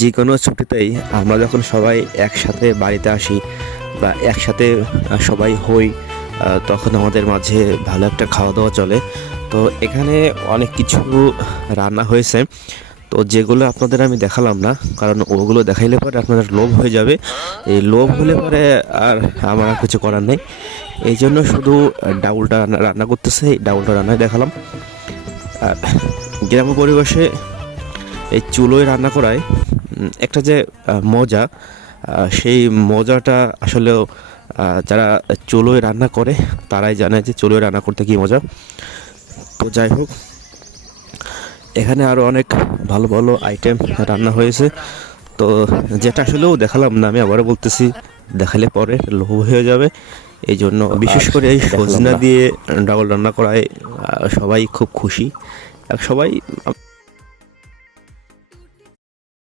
যে কোনো ছুটিতেই আমরা যখন সবাই একসাথে বাড়িতে আসি বা একসাথে সবাই হই, তখন আমাদের মাঝে ভালো একটা খাওয়া দাওয়া চলে। তো এখানে অনেক কিছু রান্না হয়েছে, তো যেগুলো আপনাদের আমি দেখালাম না, কারণ ওগুলো দেখাইলে পরে আপনাদের লোভ হয়ে যাবে। এই লোভ হলে পরে আর আমার আর কিছু করার নেই। এই জন্য শুধু ডাউলটা রান্না করতেছে, এই ডাউলটা রান্নায় দেখালাম। আর গ্রাম্য পরিবেশে এই চুলোয় রান্না করায় একটা যে মজা, সেই মজাটা আসলেও যারা চুলোয় রান্না করে তারাই জানে যে চুলোয় রান্না করতে কী মজা। তো যাই হোক, এখানে আরও অনেক ভালো ভালো আইটেম রান্না হয়েছে। তো যেটা আসলেও দেখালাম না, আমি আবারও বলতেছি, দেখালে পরে লোভ হয়ে যাবে। এই জন্য বিশেষ করে এই সজনা দিয়ে ডাউল রান্না করায় সবাই খুব খুশি। সবাই